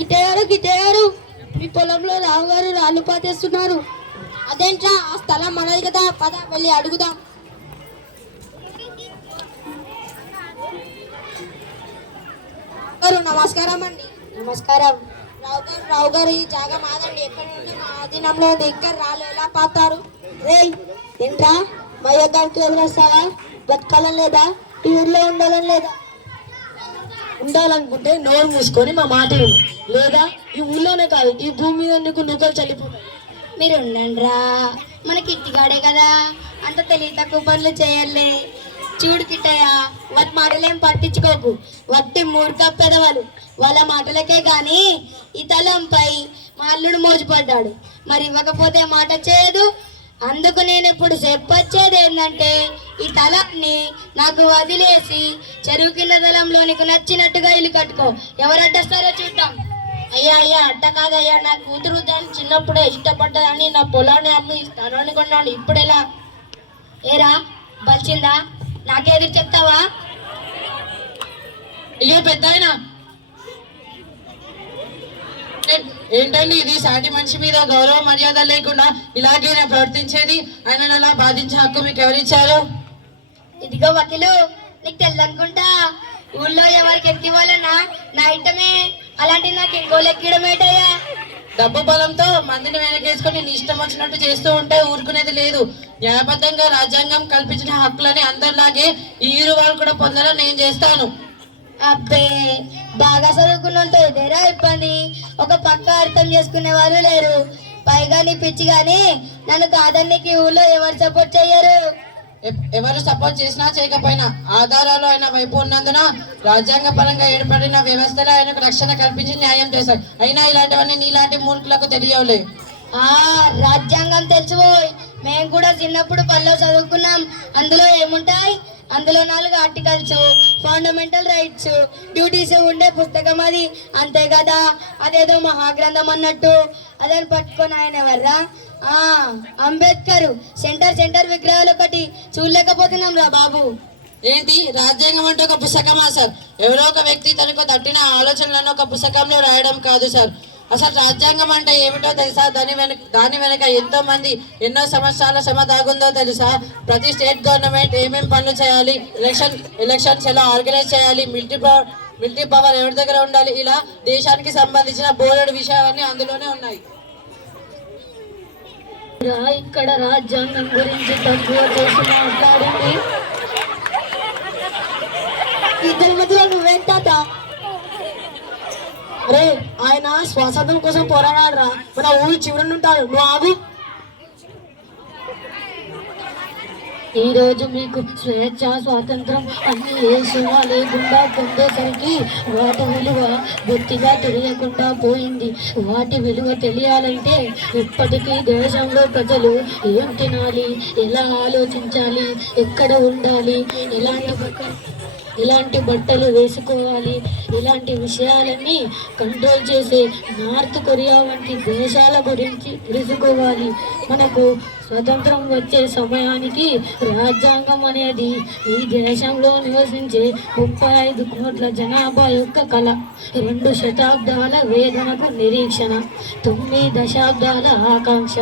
గిట్టయ్యారు మీ పొలంలో రావు గారు రాళ్ళు పాతేస్తున్నారు. అదేంట్రా, ఆ స్థలం మనది కదా, పద వెళ్ళి అడుగుదాం. నమస్కారం అండి. నమస్కారం. రావు గారు ఈ జాగా మాదండి. ఎక్కడ నుండి మా ఆధీనంలో ఉంది. ఇక్కడ రాళ్ళు ఎలా పాతారు? రేయ్ ఏంట్రా, మా యొక్కడికి ఎదురొస్తావా? బతకాలని లేదా? ఈ ఊర్లో ఉండాలని లేదా? ఉండాలనుకుంటే నోరు మూసుకొని మా మాట విను, లేదా ఈ ఊళ్ళోనే కాదు ఈ భూమి మీద నీకు నూకలు చల్లిపోతాయి. మీరు ఉండండిరా, మనకి ఇంటికాడే కదా, అంత తెలివి తక్కువ పనులు చేయలే. చూడు కిట్టయ్య, వాటి మాటలేం పట్టించుకోకు. వట్టి మూర్ఖ పెదవాళ్ళు, వాళ్ళ మాటలకే గాని ఈ తలంపై మా అల్లుడు మోజుపడ్డాడు. మరి ఇవ్వకపోతే మాట చేయదు. అందుకు నేను ఇప్పుడు చెప్పొచ్చేది ఏంటంటే, ఈ తలాన్ని నాకు వదిలేసి చెరువు కింద తలంలో నీకు నచ్చినట్టుగా ఇల్లు కట్టుకో. ఎవరు అడ్డస్తారో చూద్దాం. అయ్యా అట్ట కాదయ్యా, నా కూతురు దాన్ని చిన్నప్పుడే ఇష్టపడ్డదని నా పొలాన్ని అమ్మి ఇస్తాను అనుకున్నాను. ఇప్పుడెలా? ఏరా బలిచిందా? నాకెదురు చెప్తావా? అయ్యో పెద్దాయన, ఏంటండి ఇది? సాటి మనిషి మీద గౌరవ మర్యాద లేకుండా ఇలాగే ప్రవర్తించేది? ఆయన అలా బాధించే హక్కు మీకు ఎవరిచ్చారు? ఇదిగో వకీలు, నీకు తెల్లనుకుంటా. ఊళ్ళో ఎవరికి ఎక్కివ్వాలన్నా నా ఇష్టమే, అలాంటి నాకు ఇంకో లెక్కడం ఏంటయ్యా? డబ్బు బలంతో మందిని వెనకేసుకొని నీ ఇష్టం వచ్చినట్టు చేస్తూ ఉంటే ఊరుకునేది లేదు. న్యాయబద్ధంగా రాజ్యాంగం కల్పించిన హక్కులని అందరిలాగే ఈ ఊరు వాళ్ళు కూడా పొందాలని నేను చేస్తాను. అబ్బే, బాగా చదువుకున్నంత ఇదేరా ఇబ్బంది. ఒక పక్క అర్థం చేసుకునే వాళ్ళు లేరు. పైగా నీ పిచ్చి గాని నన్ను కాదని నీకు ఊళ్ళో ఎవరు సపోర్ట్ చెయ్యరు. ఎవరు సపోర్ట్ చేసినా చేయకపోయినా ఆధారాలు ఆయన వైపు ఉన్నందున రాజ్యాంగ పరంగా ఏర్పడిన వ్యవస్థలో ఆయనకు రక్షణ కల్పించి న్యాయం చేశారు. అయినా ఇలాంటివన్నీ నీలాంటి మూర్ఖులకు తెలియవులే. రాజ్యాంగం తెలుసుపోయి మేము కూడా చిన్నప్పుడు పల్లె చదువుకున్నాం. అందులో ఏముంటాయి? అందులో 4 ఆర్టికల్స్, ఫండమెంటల్ రైట్స్, డ్యూటీస్ ఉండే పుస్తకం అది, అంతే కదా. అదేదో మహాగ్రంథం అన్నట్టు అదని పట్టుకొని ఆయన ఎవర్రా? అంబేద్కర్. సెంటర్ విగ్రహాలు ఒకటి చూడలేకపోతున్నాం రా బాబు. ఏంటి రాజ్యాంగం అంటే ఒక పుస్తకమా సార్? ఎవరో ఒక వ్యక్తి తనకు తట్టిన ఆలోచనలను ఒక పుస్తకంలో రాయడం కాదు సార్. అసలు రాజ్యాంగం అంటే ఏమిటో తెలుసా? దాని వెనక ఎంతో మంది ఎన్నో సంవత్సరాల శ్రమ దాగుందో తెలుసా? ప్రతి స్టేట్ గవర్నమెంట్ ఏమేమి పనులు చేయాలి, ఎలక్షన్స్ ఎలా ఆర్గనైజ్ చేయాలి, మిలిటరీ పవర్ ఎవరి దగ్గర ఉండాలి, ఇలా దేశానికి సంబంధించిన బోలెడు విషయాలన్నీ అందులోనే ఉన్నాయి. ఇక్కడ రాజ్యాంగం గురించి తక్కువ చేసి మాట్లాడింది ఇద్దరి మధ్యలో నువ్వేం తాత? అరే, ఆయన స్వాతంత్రం కోసం పోరాడారా, మన ఊరు చివరని ఉంటాడు. నువ్వు ఆగు. ఈ రోజు మీకు స్వేచ్ఛ, స్వాతంత్రం అన్ని ఏ సినిమా లేకుండా పొందేసరికి వాటి విలువ బొత్తిగా తెలియకుండా పోయింది. వాటి విలువ తెలియాలంటే ఇప్పటికీ దేశంలో ప్రజలు ఏం తినాలి, ఎలా ఆలోచించాలి, ఎక్కడ ఉండాలి, ఎలాంటి బట్టలు వేసుకోవాలి, ఇలాంటి విషయాలన్నీ కంట్రోల్ చేసే నార్త్ కొరియా వంటి దేశాల గురించి తెలుసుకోవాలి. మనకు స్వతంత్రం వచ్చే సమయానికి రాజ్యాంగం అనేది ఈ దేశంలో నివసించే 35 కోట్ల జనాభా యొక్క కళ, 2 శతాబ్దాల వేదనకు నిరీక్షణ, 9 దశాబ్దాల ఆకాంక్ష,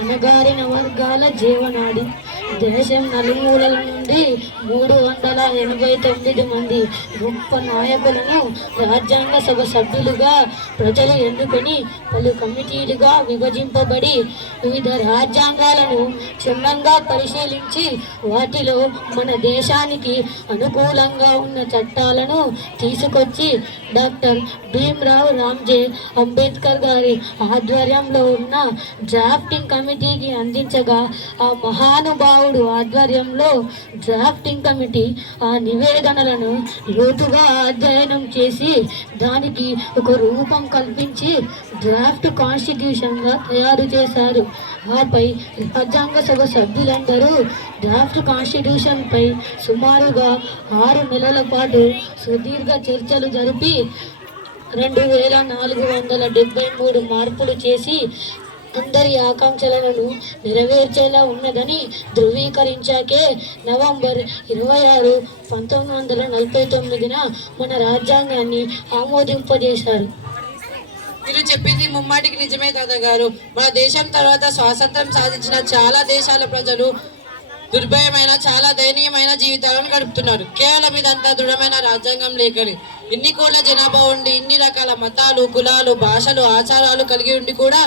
అణగారిన వర్గాల జీవనాడి. దేశం నలుమూలల నుండి 389 మంది గొప్ప నాయకులను రాజ్యాంగ సభ సభ్యులుగా ప్రజలు ఎన్నుకొని పలు కమిటీలుగా విభజింపబడి వివిధ రాజ్యాంగాలను క్షుణ్ణంగా పరిశీలించి వాటిలో మన దేశానికి అనుకూలంగా ఉన్న చట్టాలను తీసుకొచ్చి డాక్టర్ భీమ్రావ్ రామ్జే అంబేద్కర్ గారి ఆధ్వర్యంలో ఉన్న డ్రాఫ్టింగ్ కమిటీకి అందించగా, ఆ మహానుభావుడు ఆధ్వర్యంలో డ్రాఫ్టింగ్ కమిటీ ఆ నివేదనలను లోతుగా అధ్యయనం చేసి దానికి ఒక రూపం కల్పించి డ్రాఫ్ట్ కాన్స్టిట్యూషన్గా తయారు చేశారు. ఆపై రాజ్యాంగ సభ సభ్యులందరూ డ్రాఫ్ట్ కాన్స్టిట్యూషన్ పై సుమారుగా 6 నెలల పాటు సుదీర్ఘ చర్చలు జరిపి 2473 మార్పులు చేసి అందరి ఆకాంక్షలను నెరవేర్చేలా ఉన్నదని ధృవీకరించాకే నవంబర్ 26, 1949న మన రాజ్యాంగాన్ని ఆమోదింపజేశారు. మీరు చెప్పింది ముమ్మాటికి నిజమే తాత గారు. మన దేశం తర్వాత స్వాతంత్రం సాధించిన చాలా దేశాల ప్రజలు దుర్భయమైన చాలా దయనీయమైన జీవితాలను గడుపుతున్నారు. కేవలం ఇదంతా దృఢమైన రాజ్యాంగం లేకని. ఇన్ని కోట్ల జనాభా ఉండి ఇన్ని రకాల మతాలు, కులాలు, భాషలు, ఆచారాలు కలిగి ఉండి కూడా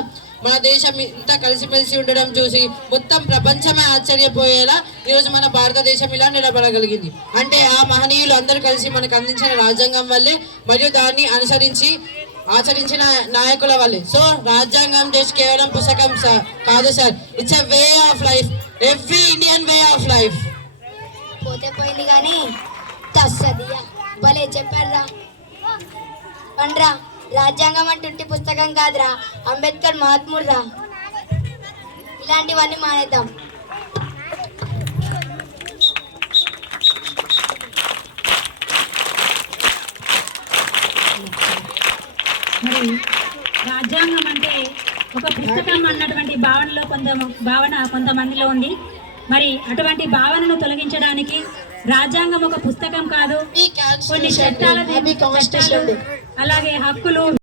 మన దేశం ఇంత కలిసిమెలిసి ఉండడం చూసి మొత్తం ప్రపంచమే ఆశ్చర్యపోయేలా ఈరోజు మన భారతదేశం ఇలా నిలబడగలిగింది. అంటే ఆ మహనీయులు అందరూ కలిసి మనకు అందించిన రాజ్యాంగం వల్లే, మరియు దాన్ని అనుసరించి ఆచరించిన నాయకుల వల్లే. సో రాజ్యాంగం జస్ట్ కేవలం పుస్తకం కాదు sir, it's a way of life, every Indian way of life. పోతే పోయింది కానీ తస్సదియా భలే చెప్పారా. పండ్రా, రాజ్యాంగం అంటుంటే పుస్తకం కాదురా, అంబేద్కర్ మహాత్ముడు రా. ఇలాంటివన్నీ మానేద్దాం. మరి రాజ్యాంగం అంటే ఒక పుస్తకం అన్నటువంటి భావన కొంతమందిలో ఉంది. మరి అటువంటి భావనను తొలగించడానికి రాజ్యాంగం ఒక పుస్తకం కాదు, కొన్ని చట్టాలు, అలాగే హక్కులు